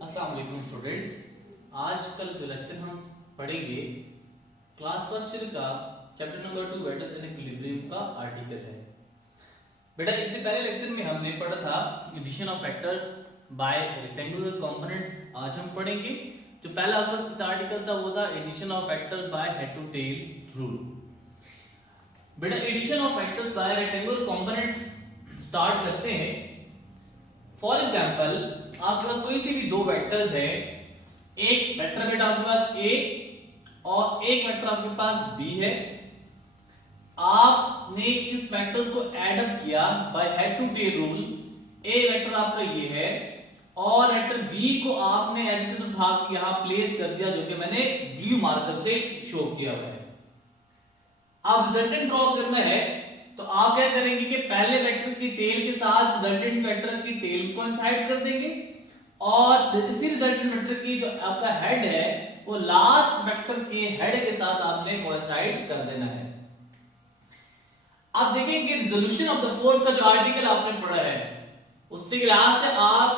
अस्सलाम वालेकुम स्टूडेंट्स। आज कल जो लेक्चर हम पढ़ेंगे क्लास फर्स्ट का chapter number 2 vectors and equilibrium का आर्टिकल है। बेटा इससे पहले लेक्चर में हमने पढ़ा था addition of vector by rectangular components. आज हम पढ़ेंगे जो पहला आपका इस आर्टिकल था वो था addition of vectors by head to tail rule. बेटा addition of vectors by rectangular components start करते हैं। फॉर एग्जांपल आपके पास कोई सी भी दो वेक्टर्स है, एक वेक्टर बेटा आपके पास ए और एक वेक्टर आपके पास बी है। आपने इस वेक्टर्स को एड अप किया by head to tail rule. A vector आपका ये है और वेक्टर बी को आपने एज इट इज उठा के यहां प्लेस कर दिया, जो कि मैंने ब्लू मार्कर से शो किया हुआ है। अब रिजल्टेंट ड्रॉ करना है तो आप क्या करेंगे कि पहले वेक्टर की टेल के साथ रिजल्टेंट वेक्टर की टेल कोइंसाइड कर देंगे और इसी रिजल्टेंट वेक्टर की जो आपका हेड है वो लास्ट वेक्टर के हेड के साथ आपने कोइंसाइड कर देना है। आप देखेंगे रिजोल्यूशन ऑफ द फोर्स का जो आर्टिकल आपने पढ़ा है उससे लिहाज से आप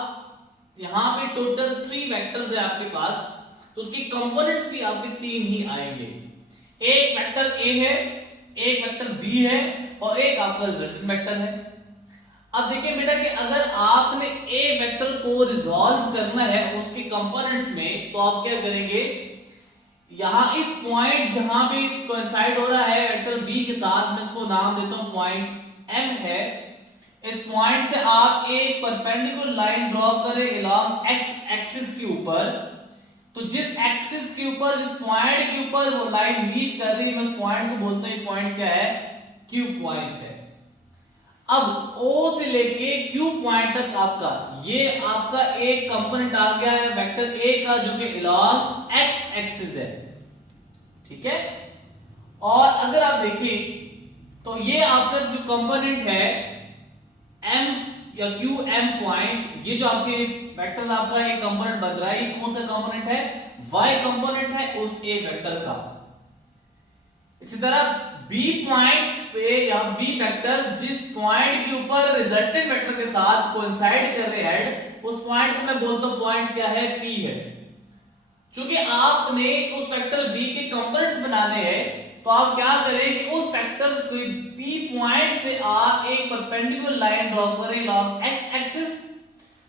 यहां पे टोटल 3 वेक्टर्स है आपके पास, तो उसके कंपोनेंट्स भी आपके 3 ही आएंगे। एक वेक्टर ए है, एक वेक्टर बी है और एक आपका रिजल्टेंट वेक्टर है। अब देखिए बेटा कि अगर आपने ए वेक्टर को रिजॉल्व करना है उसके कंपोनेंट्स में, तो आप क्या करेंगे, यहां इस पॉइंट जहां पे इस कोइंसाइड हो रहा है वेक्टर बी के साथ, मैं इसको नाम देता हूं पॉइंट एम है। इस पॉइंट से आप एक परपेंडिकुलर लाइन ड्रॉ करें अलोंग एक्स एक्सिस के ऊपर। तो जिस एक्सिस के ऊपर, जिस पॉइंट के ऊपर वो लाइन रीच कर रही है, मैं उस पॉइंट को बोलता हूं, पॉइंट क्या है, क्यू पॉइंट है। अब O से लेके Q पॉइंट तक आपका ये आपका एक कंपोनेंट आ गया है वेक्टर A का, जो कि अलोंग x एक्सिस है, ठीक है। और अगर आप देखें तो ये आपका जो कंपोनेंट है M या Q M पॉइंट, ये जो आपके वेक्टर्स आपका ये कंपोनेंट बन रहा है, ये कौन सा कंपोनेंट है, y कंपोनेंट है उस A वेक्टर का। इसी तरह B पॉइंट पे या B वेक्टर जिस पॉइंट के ऊपर रिजल्टेंट वेक्टर के साथ कोइंसाइड कर रहे हैं, उस पॉइंट को मैं बोलता हूं पॉइंट क्या है, P है। क्योंकि आपने उस वेक्टर B के कंपोनेंट्स बनाने हैं, तो आप क्या करें कि उस वेक्टर को P पॉइंट से आप एक परपेंडिकुलर लाइन ड्रॉ करें अलोंग x एक्सिस।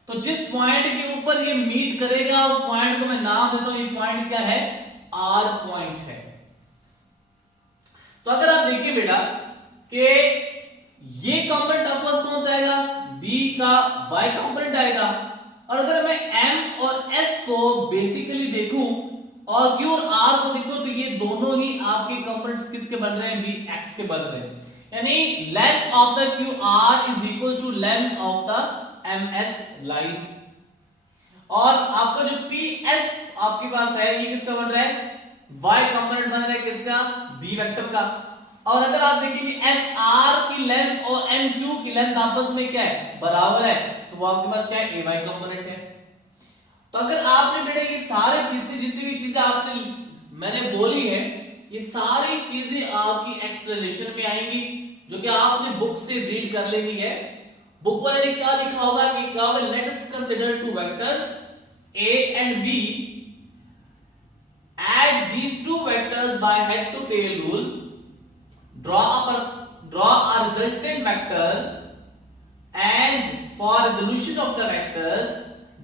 तो जिस पॉइंट के ऊपर ये मीट करेगा उस पॉइंट को मैं नाम देता हूं, ये पॉइंट क्या है, R पॉइंट है। तो अगर आप देखिए बेटा कि ये कंपोनेंट आपके पास कौन सा आएगा, B का y कंपोनेंट आएगा। और अगर मैं M और S को बेसिकली देखूं और Q और R को देखूं, तो ये दोनों ही आपके कंपोनेंट्स किसके बन रहे हैं, B x के बन रहे हैं। यानी length of the QR is equal to length of the MS line. और आपका जो PS आपके पास है ये किसका बन रहा है, y कंपोनेंट बन रहा है किसका, b वेक्टर का। और अगर आप देखेंगे SR की लेंथ और MQ की लेंथ आपस में क्या है, बराबर है, तो वो आपके पास क्या है, AY कंपोनेंट है। तो अगर आपने बेटा ये सारे जितनी भी चीजें आपने मैंने बोली है, ये सारी चीजें आपकी एक्सप्लेनेशन में आएंगी, जो कि आपने बुक से रीड कर लेनी है। बुक वाले ने क्या लिखा होगा कि क्या होगा, let us consider two vectors A and B, add these two vectors by head to tail rule, draw a resultant vector, and for resolution of the vectors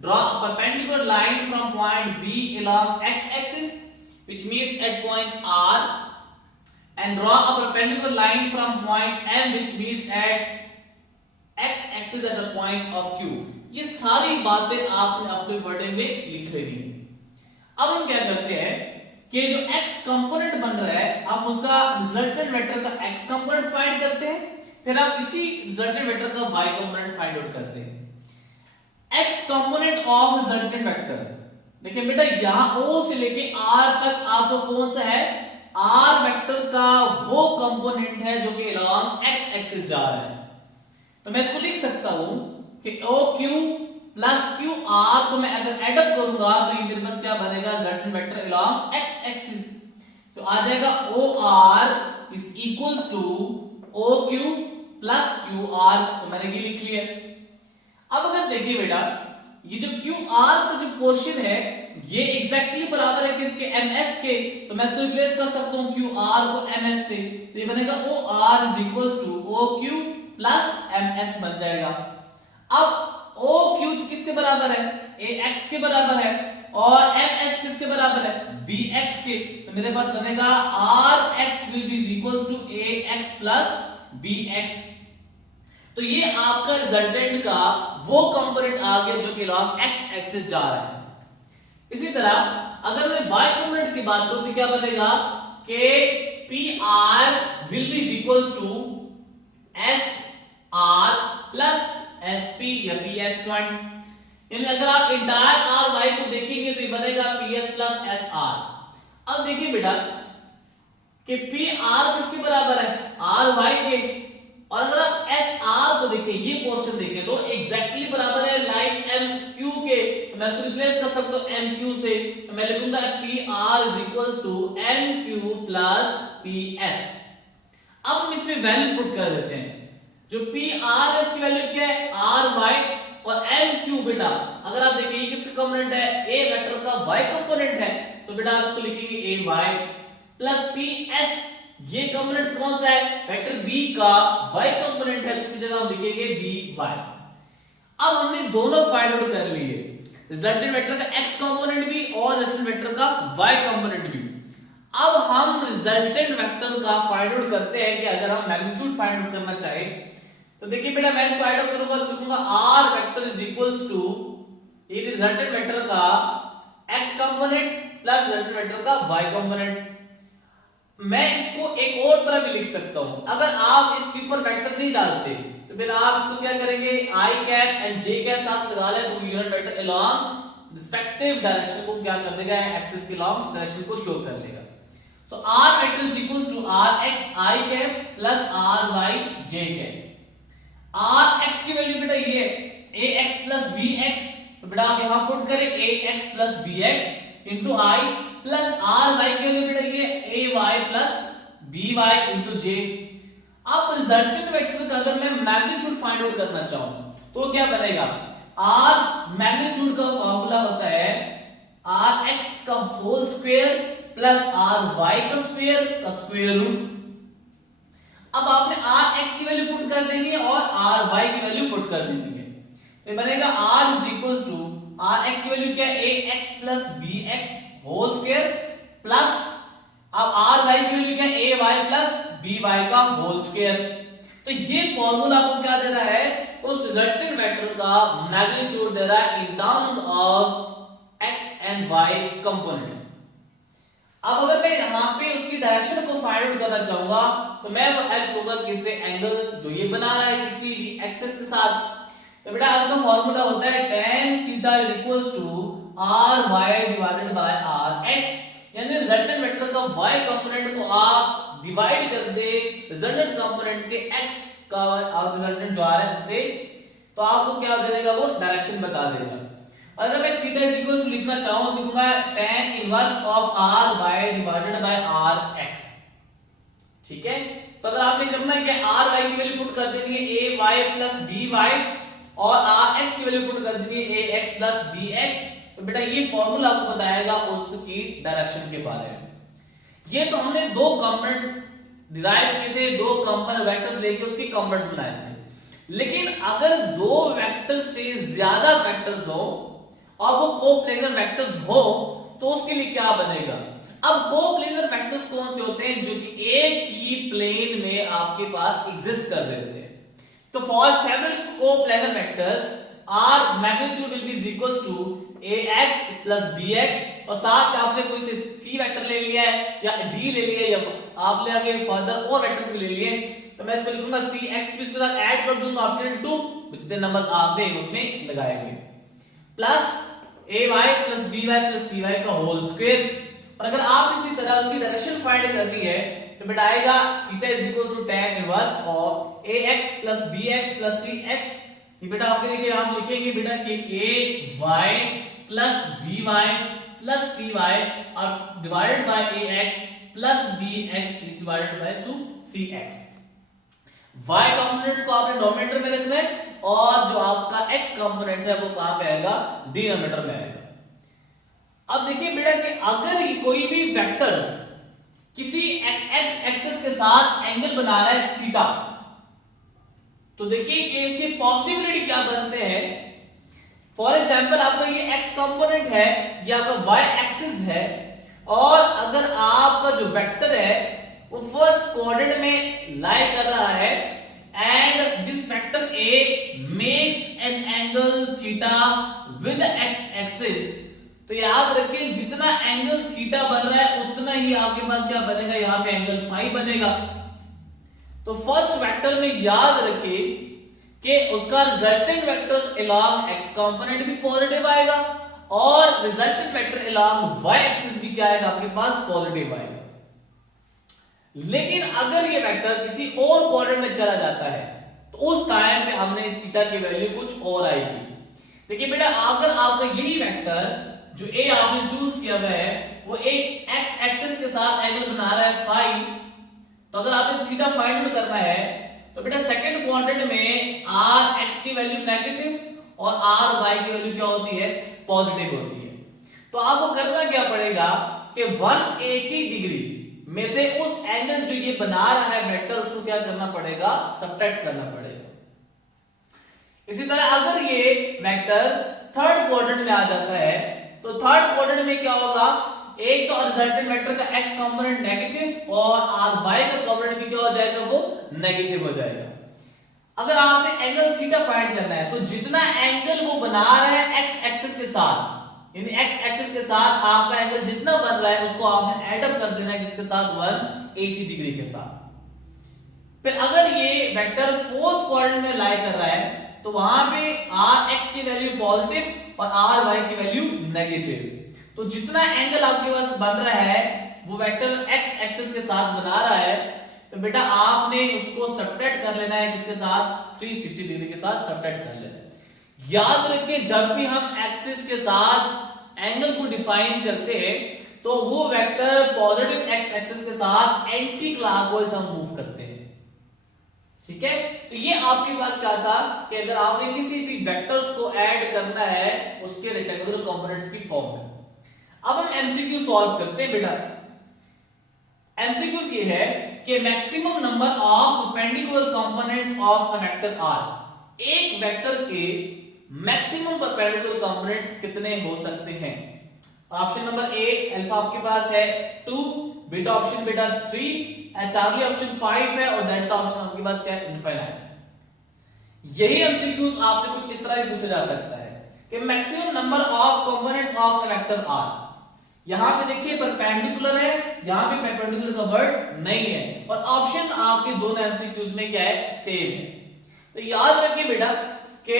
draw a perpendicular line from point B along x axis, which meets at point R, and draw a perpendicular line from point M which meets at x axis at the point of Q। ये सारी बातें आपने अपने wording में लिख लेनी है। अब हम क्या करते हैं कि जो x कंपोनेंट बन रहा है, आप उसका रिजल्टेंट वेक्टर का x कंपोनेंट फाइंड करते हैं, फिर आप इसी रिजल्टेंट वेक्टर का y कंपोनेंट फाइंड आउट करते हैं। x component of resultant vector, देखिए बेटा यहां O से लेके R तक आपको कौन सा है, R वेक्टर का वो कंपोनेंट है जो कि अलोंग x एक्सिस जा रहा है। तो मैं इसको लिख सकता हूं कि OQ प्लस QR को मैं अगर एड अप करूंगा तो ये मेरे पास क्या बनेगा, resultant vector along x axis. तो आ जाएगा OR is equals to OQ plus QR, तो मैंने ये लिख लिया। अब अगर देखिए बेटा ये जो क्यू आर का जो पोर्शन है ये एग्जैक्टली बराबर है किसके, एम एस के। तो मैं इसको रिप्लेस कर सकता हूं क्यू आर को एम एस से, तो ये बनेगा O R is equal to O Q plus M S बन जाएगा। अब ओ क्यू किसके बराबर है, ए एक्स के बराबर है, और एम एस किसके बराबर है, बी एक्स के। तो मेरे पास बनेगा R X will be equal to A X plus B X. तो ये आपका रिजल्टेंट का वो कंपोनेंट आ गया जो कि लॉग एक्स एक्सिस जा रहा है। इसी तरह अगर मैं y कंपोनेंट की बात करूं तो क्या बनेगा कि P R will be equals to S R plus S P या पी एस पॉइंट। यानी अगर आप इंटायर आर वाई को देखेंगे तो ये बनेगा P S plus S R. अब देखिए बेटा कि पी आर किसके बराबर है, आर वाई के, और अगर आप एस आर को देखें, ये पोर्शन देखें तो एग्जैक्टली बराबर है लाइन एम क्यू के। तो मैं इसको रिप्लेस कर सकता हूं एम क्यू से, तो मैं लिखूंगा P R is equal to M Q plus P S. अब हम इसमें वैल्यूज पुट कर देते हैं। जो पी आर है उसकी वैल्यू क्या है, आर वाई, और एम क्यू बेटा अगर आप देखिए ये किसका कंपोनेंट है, ए वेक्टर का वाई कंपोनेंट है, तो बेटा आप इसको लिखेंगे ए वाई प्लस पी एस। ये कंपोनेंट कौन सा है, वेक्टर बी का y कंपोनेंट है, उसकी जगह हम लिखेंगे बी वाई। अब हमने दोनों फाइंड आउट कर लिए, रिजल्टेंट वेक्टर का x कंपोनेंट भी और रिजल्टेंट वेक्टर का y कंपोनेंट भी। अब हम रिजल्टेंट वेक्टर का फाइंड आउट करते हैं कि अगर हम मैग्नीट्यूड फाइंड आउट करना चाहे तो देखिए बेटा मैं इसको फाइंड आउट करूंगा तो लिखूंगा r vector is equals to ये रिजल्टेंट वेक्टर का x component plus resultant vector का y कंपोनेंट। मैं इसको एक और तरह भी लिख सकता हूं, अगर आप इसके ऊपर वेक्टर नहीं डालते तो फिर आप इसको क्या करेंगे, आई कैप एंड जे कैप साथ लगा लें तो unit vector along respective direction को क्या कर देगा, एक्सिस के अलोंग डायरेक्शन को शो कर लेगा। So R vector is equals to R X I cap plus R Y J cap. R X की वैल्यू बेटा ये A X plus B X, तो बेटा आप यहां पुट करें A X plus B X into I plus R Y की value बेटा ये A Y plus B Y into J. अब रिजल्टेंट वेक्टर का अगर मैं मैग्नीट्यूड फाइंड आउट करना चाहूं तो क्या बनेगा, आर मैग्नीट्यूड का फॉर्मूला होता है आर एक्स का whole square plus R Y का स्क्वायर रूट। अब आपने आर एक्स की वैल्यू पुट कर देनी है और आर वाई की वैल्यू पुट कर देनी है, तो बनेगा R is equal to R X की वैल्यू क्या है, A X plus B X whole square plus अब आर वाई की वैल्यू क्या है, A Y plus B Y का होल स्क्वायर। तो ये फॉर्मूला आपको क्या दे रहा है, उस रिजल्टेंट वेक्टर का मैग्नीट्यूड दे रहा है in terms of X and Y components. अब अगर मैं यहां पे उसकी डायरेक्शन को फाइंड आउट करना चाहूंगा तो मैं वो हेल्प लूंगा किससे, एंगल जो ये बना रहा है किसी भी एक्सिस के साथ। तो बेटा इसका फॉर्मूला होता है tan theta is equals to ry divided by rx, यानी रिजल्टेंट वेक्टर का y कंपोनेंट को आप डिवाइड कर दे रिजल्टेंट कंपोनेंट के x का और रिजल्टेंट जो आ रहा है उससे, तो आपको क्या दे देगा, वो डायरेक्शन बता देगा। अगर मैं थीटा इज इक्वल्स टू लिखना चाहूं तो लिखूंगा tan inverse of ry divided by rx। ठीक है, तो अगर आपने करना है कि ry की वैल्यू पुट कर देनी है ay प्लस by और rx की वैल्यू पुट कर देनी है ax प्लस bx, तो बेटा ये फॉर्मूला आपको बताएगा उसकी डायरेक्शन के बारे में। ये तो हमने दो कंपोनेंट्स डिराइव किए थे, दो कंपोनेंट वेक्टर्स लेके उसके कंपोनेंट्स बनाए थे। लेकिन अगर दो वेक्टर से ज्यादा वेक्टर्स हो और वो कोप्लेनर वेक्टर्स हो तो उसके लिए क्या बनेगा। अब कोप्लेनर वेक्टर्स कौन से होते हैं, जो कि एक ही प्लेन में आपके पास एग्जिस्ट कर रहे होते हैं। तो for several coplanar vectors R magnitude will be equals to ax plus bx, और साथ में आपने कोई से c वेक्टर ले लिया है या d ले लिया है या आपने आगे फर्दर और वेक्टर्स भी ले लिए, तो मैं इसको लिखूंगा cx प्लस के साथ ऐड कर दूंगा अप टिल 2 जितने नंबर्स आप देंगे उसमें लगाएंगे plus ay plus by plus cy का होल स्क्वायर। और अगर आप इसी तरह उसकी डायरेक्शन फाइंड करनी है तो बेटा आएगा theta is equal to tan inverse of ax plus bx plus cx। ये बेटा आपके देखिए आप लिखेंगे बेटा कि ay plus by plus cy और divided by ax plus bx divided by 2cx। y components को आपने डोमिनेटर में रखना है और जो आपका x कंपोनेंट है वो कहां पे आएगा, डिनोमिनेटर में आएगा। अब देखिए बेटा कि अगर ये कोई भी वेक्टर्स किसी x एक्सिस के साथ एंगल बना रहा है थीटा, तो देखिए कि इसकी पॉसिबिलिटी क्या बनते हैं। फॉर एग्जांपल आपका ये x कंपोनेंट है, ये आपका y एक्सिस है, और अगर आपका जो वेक्टर है वो फर्स्ट क्वाड्रेंट में लाई कर रहा है and this vector a makes an angle theta with x axis, तो याद रखिए जितना एंगल थीटा बन रहा है उतना ही आपके पास क्या बनेगा, यहां पे एंगल फाई बनेगा। तो फर्स्ट वेक्टर में याद रखिए कि उसका resultant vector along x component भी पॉजिटिव आएगा और resultant vector along y axis भी क्या आएगा, आपके पास पॉजिटिव आएगा। लेकिन अगर ये वेक्टर किसी और क्वाड्रेंट में चला जाता है तो उस टाइम पे हमने थीटा की वैल्यू कुछ और आएगी। देखिए बेटा अगर आपका यही वेक्टर जो a आपने चूज किया हुआ है वो एक x एक्सिस के साथ एंगल बना रहा है फाई, तो अगर आपने थीटा फाइंड आउट करना है तो बेटा सेकंड क्वाड्रेंट में r x की वैल्यू नेगेटिव और r y की वैल्यू क्या होती है, पॉजिटिव होती है। तो आपको करना क्या पड़ेगा कि 180 डिग्री में से उस एंगल जो ये बना रहा है वेक्टर उसको क्या करना पड़ेगा, सब्ट्रैक्ट करना पड़ेगा। इसी तरह अगर ये वेक्टर थर्ड क्वाड्रेंट में आ जाता है तो थर्ड क्वाड्रेंट में क्या होगा, एक तो रिजल्टेंट वेक्टर का x कंपोनेंट नेगेटिव और y का कंपोनेंट भी क्या हो जाएगा, वो नेगेटिव हो जाएगा। अगर आपने एंगल थीटा फाइंड करना है तो जितना एंगल वो बना रहा है x एक्सिस के साथ, यानी x एक्सिस के साथ आपका एंगल जितना बन रहा है उसको आपने ऐड अप कर देना है किसके साथ, 180 डिग्री के साथ। फिर अगर ये वेक्टर फोर्थ क्वाड्रेंट में लाई कर रहा है तो वहां पे rx की वैल्यू पॉजिटिव और ry की वैल्यू नेगेटिव। तो जितना एंगल आपके पास बन रहा है वो वेक्टर x एक्सिस के साथ बना रहा है, तो बेटा आपने उसको सब्ट्रैक्ट कर लेना है किसके साथ, 360 डिग्री के साथ सब्ट्रैक्ट कर लेना है। याद रखिए जब भी हम एक्सिस के साथ एंगल को डिफाइन करते हैं तो वो वेक्टर पॉजिटिव x एक्सिस के साथ एंटी क्लॉकवाइज हम मूव करते हैं, ठीक है। तो ये आपके पास क्या था कि अगर आपने किसी भी वेक्टर्स को ऐड करना है उसके रेक्टेंगुलर कंपोनेंट्स की फॉर्म में। अब हम एमसीक्यू सॉल्व करते हैं बेटा। एमसीक्यूज ये है कि maximum number of perpendicular components of a vector R, एक वेक्टर के मैक्सिमम परपेंडिकुलर कंपोनेंट्स कितने हो सकते हैं। ऑप्शन नंबर ए अल्फा आपके पास है 2, बीटा ऑप्शन बेटा 3, चार्ली ऑप्शन 5 है और डेल्टा ऑप्शन आपके पास क्या है, इनफाइनाइट। यही एमसीक्यूज आपसे कुछ इस तरह पूछा जा सकता है कि maximum number of components of a vector R. यहां पे देखिए परपेंडिकुलर है, यहां पे परपेंडिकुलर का वर्ड नहीं है और ऑप्शन आपके दोनों एमसीक्यूज में क्या है, सेम है। तो याद रखिए बेटा कि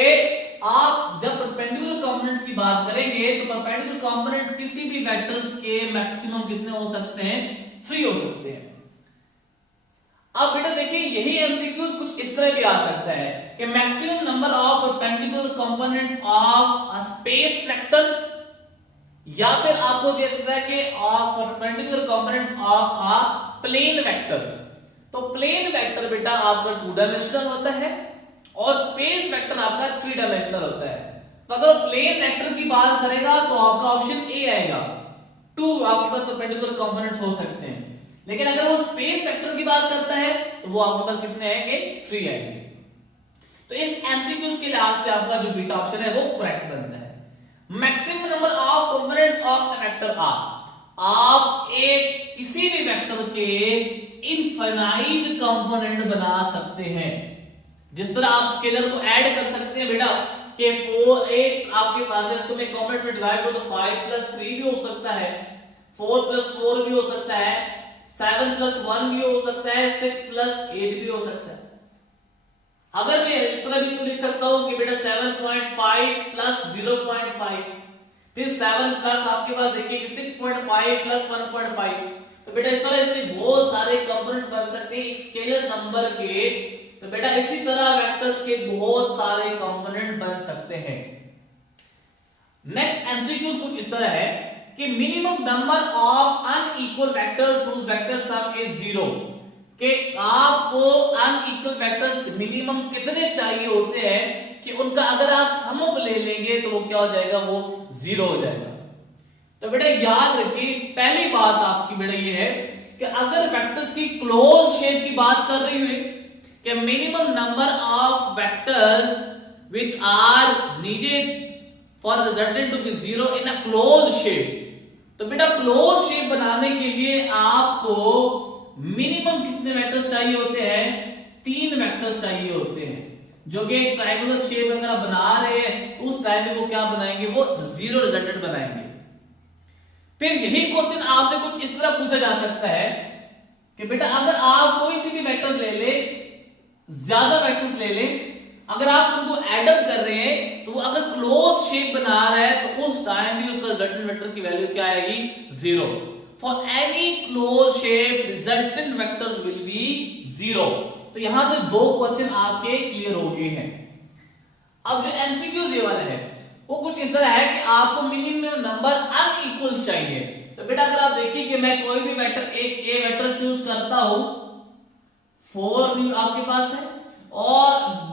आप जब परपेंडिकुलर कंपोनेंट्स की बात करेंगे तो परपेंडिकुलर कंपोनेंट्स किसी भी वेक्टर्स के मैक्सिमम कितने हो सकते हैं, 3 हो सकते हैं। अब बेटा देखिए यही एमसीक्यूज कुछ इस तरह भी आ सकता है कि maximum number of perpendicular components of a space vector, या फिर आपको दे सकता है कि perpendicular components of a plane vector. तो प्लेन वेक्टर बेटा आपका 2 डायमेंशनल होता है और स्पेस वेक्टर आपका 3 डायमेंशनल होता है। तो अगर प्लेन वेक्टर की बात करेगा तो आपका ऑप्शन ए आएगा, 2 आपके पास परपेंडिकुलर कंपोनेंट्स हो सकते हैं। लेकिन अगर वो स्पेस वेक्टर की बात करता है तो वो आपके पास कितने आएंगे, 3 आएंगे। तो इस एमसीक्यूज के लिहाज से आपका जो बीटा ऑप्शन है वो करेक्ट बनता है। Maximum number of components of a vector R, आप एक किसी भी वेक्टर के इनफाइनाइट कंपोनेंट बना सकते हैं। जिस तरह आप स्केलर को ऐड कर सकते हैं बेटा कि 4 8 आपके पास है, इसको मैं कंपोनेंट्स में डिवाइड करूं तो 5 + 3 भी हो सकता है, 4 + 4 भी हो सकता है, 7 + 1 भी हो सकता है, 6 + 8 भी हो सकता है। अगर मैं इस तरह भी तो लिख सकता हूं कि बेटा 7.5 + 0.5, फिर 7 प्लस आपके पास देखिए कि 6.5 + 1.5, तो बेटा इस तरह इसके बहुत सारे कंपोनेंट बन सकते हैं एक स्केलर नंबर के। तो बेटा इसी तरह वेक्टर्स के बहुत सारे कंपोनेंट बन सकते हैं। नेक्स्ट एमसीक्यू कुछ इस तरह है कि minimum number of unequal vectors whose vector sum is 0, कि आपको अनइक्वल वेक्टर्स मिनिमम कितने चाहिए होते हैं कि उनका अगर आप सम ले लेंगे तो वो क्या हो जाएगा, वो 0 हो जाएगा। तो बेटा याद रखिए पहली बात आपकी बेटा ये है कि अगर वेक्टर्स की क्लोज शेप की बात कर रही हुई कि minimum number of vectors which are needed for resultant to be 0 in a close shape, तो बेटा क्लोज शेप बनाने के लिए आपको मिनिमम कितने वेक्टर्स चाहिए होते हैं, 3 वेक्टर्स चाहिए होते हैं, जो कि ट्रायंगुलर शेप अगर आप बना रहे हैं उस टाइम में वो क्या बनाएंगे, वो 0 रिजल्टेंट बनाएंगे। फिर यही क्वेश्चन आपसे कुछ इस तरह पूछा जा सकता है कि बेटा अगर आप कोई सी भी वेक्टर ले ले, ज्यादा वेक्टर्स ले ले, अगर आप उनको एडअप कर रहे हैं तो वो अगर क्लोज शेप बना रहा है तो उस टाइम भी उसका रिजल्टेंट वेक्टर की वैल्यू क्या आएगी, 0। For any close shape resultant vectors will be 0। तो यहां से 2 क्वेश्चन आपके क्लियर हो गए हैं। अब जो एमसीक्यूज ये वाला है वो कुछ इस तरह है कि आपको मिनिमम नंबर अनइक्वल चाहिए। तो बेटा अगर आप देखिए कि मैं कोई भी वेक्टर, एक ए वेक्टर चूज करता हूं, 4 आपके पास है, और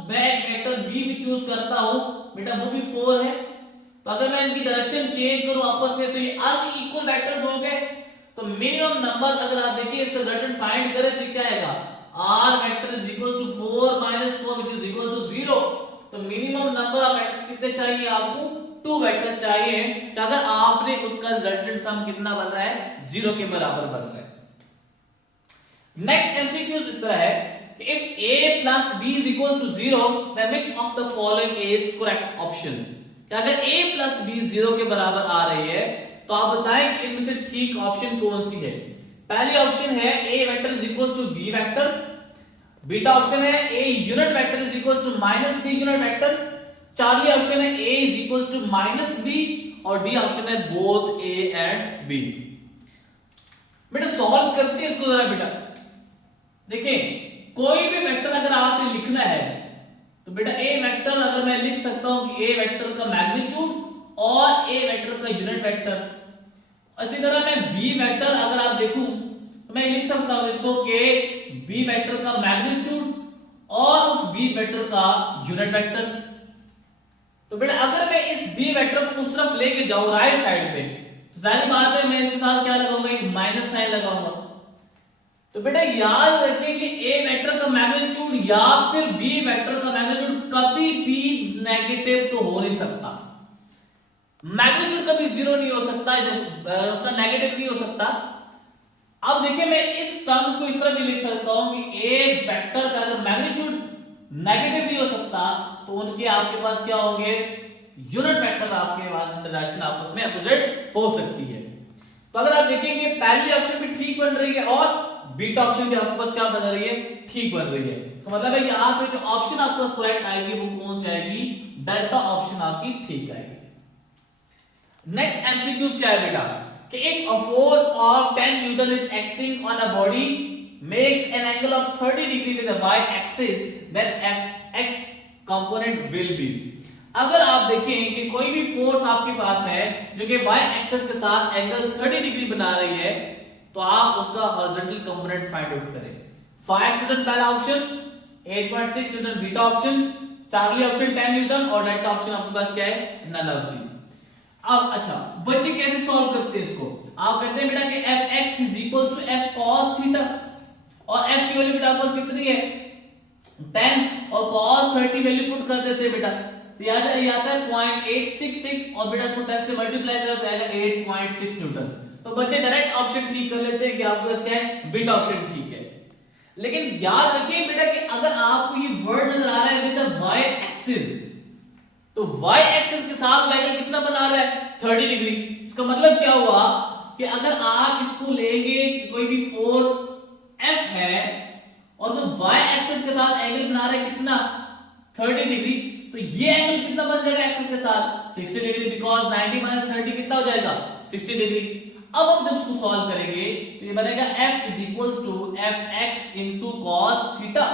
मैं एक वेक्टर बी भी चूज करता हूं, बेटा वो भी 4 है। तो अगर मैं इनकी डायरेक्शन चेंज करूं आपस में तो ये अनइक्वल वेक्टर्स हो गए। तो मिनिमम नंबर अगर आप देखिए इसका रिजल्टेंट फाइंड करें तो क्या आएगा, r vector is equal to 4 minus 4 which is equal to 0। तो मिनिमम नंबर ऑफ वेक्टर्स कितने चाहिए आपको, 2 वेक्टर्स चाहिए। तो अगर आपने उसका रिजल्टेंट सम कितना बन रहा है, 0 के बराबर बन रहा है। नेक्स्ट एमसीक्यूज इस तरह है कि if a plus b is equals to 0 then which of the following is correct option। अगर a plus b 0 के बराबर आ रही है तो आप बताएं कि इनमें से ठीक ऑप्शन कौन सी है। पहली ऑप्शन है a vector is equal to b vector, beta option है a unit vector is equal to minus b unit vector, Charlie option है a is equal to minus b, और डी ऑप्शन है both a and b। बेटा solve करते हैं इसको जरा। बेटा देखिए कोई भी वेक्टर अगर आपने लिखना है तो बेटा ए वेक्टर अगर मैं लिख सकता हूं कि ए वेक्टर का मैग्नीट्यूड और ए वेक्टर का यूनिट वेक्टर, इसी तरह मैं बी वेक्टर अगर आप देखूं तो मैं लिख सकता हूं इसको कि बी वेक्टर का मैग्नीट्यूड और उस बी वेक्टर का यूनिट वेक्टर। तो बेटा अगर मैं इस बी वेक्टर को उस तरफ लेके जाऊं राइट साइड पे तो जाहिर बात है मैं इसके साथ क्या लगाऊंगा, एक माइनस साइन लगाऊंगा। तो बेटा याद रखें कि ए वेक्टर का मैग्नीट्यूड या फिर बी वेक्टर का मैग्नीट्यूड कभी भी नेगेटिव तो हो नहीं सकता, मैग्नीट्यूड कभी 0 नहीं हो सकता, उसका नेगेटिव नहीं हो सकता। अब देखिए मैं इस टर्म्स को इस तरह भी लिख सकता हूं कि ए वेक्टर का अगर मैग्नीट्यूड नेगेटिव नहीं हो सकता तो उनके आपके पास क्या होंगे, यूनिट वेक्टर आपके पास इंटरेक्शन आपस में अपोजिट हो सकती है। तो अगर आप देखेंगे पहली ऑप्शन भी ठीक बन रही है और बीटा ऑप्शन भी आपके पास क्या बन रही है, ठीक बन रही है। तो मतलब है यहां पे जो ऑप्शन आपके पास करेक्ट आएगी वो कौन सी आएगी, डेल्टा ऑप्शन आपकी ठीक आएगी। नेक्स्ट एमसीक्यूज क्या है बेटा कि if a force of 10 newton is acting on a body makes an angle of 30 degree with the y axis then fx component will be. अगर आप देखें कि कोई भी फोर्स आपके पास है जो कि y एक्सिस के साथ एंगल 30 डिग्री बना रही है तो आप उसका हॉरिजॉन्टल कंपोनेंट फाइंड आउट करें। 5 न्यूटन पहला option, 8.6 Newton beta option, Charlie option 10 Newton और डेल्टा ऑप्शन आपके पास क्या है, नन ऑफ दी। अब अच्छा बच्चे कैसे सॉल्व करते हैं इसको, आप कहते हैं बेटा कि fx is equal to f cos theta और f की वैल्यू बेटा आपके पास कितनी है 10 और cos 30 वैल्यू पुट कर देते हैं बेटा। तो यहां आता है 0.866 और बेटा इसको 10 से मल्टीप्लाई करो तो आएगा 8.6 न्यूटन। तो बच्चे डायरेक्ट ऑप्शन ठीक कर लेते हैं कि आपके पास क्या है, बीटा ऑप्शन ठीक है। लेकिन याद रखिए बेटा कि अगर आपको ये वर्ड नजर आ रहा है विद द y एक्सिस तो y एक्सिस के साथ एंगल कितना बना रहा है, 30 डिग्री। इसका मतलब क्या हुआ कि अगर आप इसको लेंगे कि कोई भी फोर्स F है और वो y एक्सिस के साथ एंगल बना रहा है कितना, 30 डिग्री, तो ये एंगल कितना बन जाएगा एक्सिस के साथ, 60 डिग्री, बिकॉज 90 माइनस 30 कितना हो जाएगा, 60 डिग्री। अब हम जब इसको सॉल्व करेंगे तो ये बनेगा f is equals to fx into cos theta,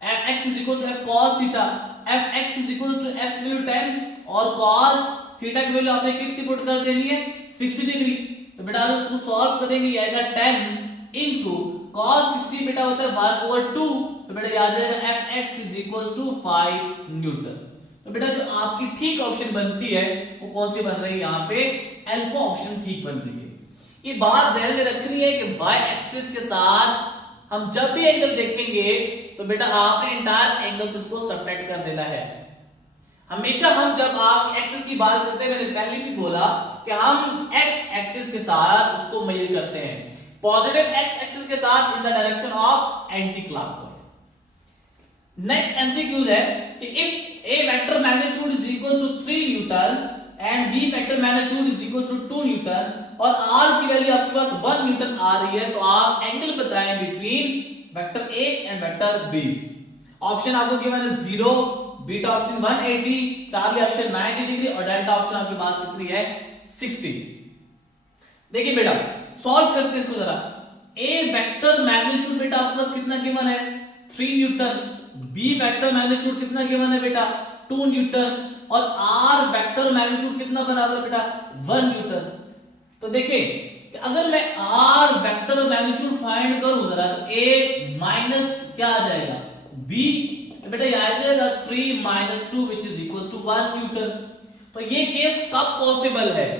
fx is equals to f cos theta, fx is equals to f value 10 और cos थीटा की वैल्यू आपने कितनी पुट कर देनी है, 60 डिग्री। तो बेटा इसको सॉल्व करेंगे ये आएगा 10 इनटू cos 60 बेटा होता है 1/2, तो बेटा ये आ जाएगा fx is equal to 5 newton. तो बेटा जो आपकी ठीक ऑप्शन बनती है वो कौन सी बन रही है, यहाँ पे अल्फा ऑप्शन ठीक बन रही है। ये बात ध्यान में रखनी है कि y एक्सिस के साथ हम जब भी एंगल देखेंगे तो बेटा आपने इंटायर एंगल से इसको सब्ट्रैक्ट कर देना है। हमेशा हम जब आप एक्सिस की बात करते हैं, मैंने पहले भी बोला कि हम एक्स एक्सिस के साथ उसको मेजर करते हैं, पॉजिटिव एक्स एक्सिस के साथ in the direction of anti clockwise. Next MCQ है कि if A vector magnitude is equal to 3 newton and B vector magnitude is equal to 2 newton और r की वैल्यू आपके पास 1 न्यूटन आ रही है, तो आप एंगल बताएं between vector a and vector b। Option आपको गिवन है 0, beta option 180, Charlie option 90 degree और डेल्टा ऑप्शन आपके पास कितनी है 60। देखिए बेटा सॉल्व करते हैं इसको जरा। a वेक्टर मैग्नीट्यूड बेटा आपके पास कितना गिवन है 3 न्यूटन, b वेक्टर मैग्नीट्यूड कितना गिवन है बेटा 2 न्यूटन और r वेक्टर मैग्नीट्यूड कितना बराबर बेटा 1 न्यूटन। तो देखिए कि अगर मैं r वेक्टर मैग्नीट्यूड फाइंड करूं जरा तो a माइनस क्या आ जाएगा b, तो बेटा ये आ जाएगा 3 - 2 which is equals to 1 Newton. तो ये केस कब पॉसिबल है,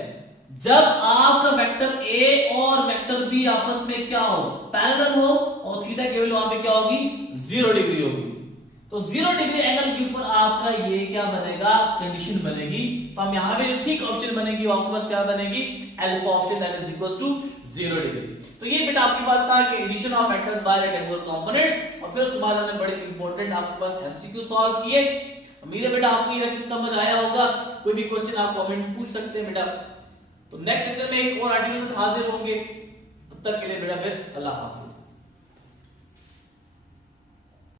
जब आपका वेक्टर a और वेक्टर b आपस में क्या हो पैरेलल हो और थीटा की वैल्यू वहां पे क्या होगी 0 डिग्री होगी। तो 0 डिग्री एंगल के ऊपर आपका ये क्या बनेगा कंडीशन बनेगी। तो हम यहां पे जो ठीक ऑप्शन बनेगी वो आपके पास क्या बनेगी alpha option that is equals to 0 degree. तो ये बेटा आपके पास था कि addition of vectors by rectangular components और फिर उसके बाद हमने बड़े इंपॉर्टेंट आपके पास एमसीक्यू सॉल्व किए। उम्मीद है बेटा आपको ये चीज समझ आया होगा। कोई भी क्वेश्चन आप कमेंट में पूछ सकते हैं बेटा। तो नेक्स्ट सेशन में एक और आर्टिकल से हाजिर होंगे, तब तक के लिए बेटा फिर अल्लाह हाफिज।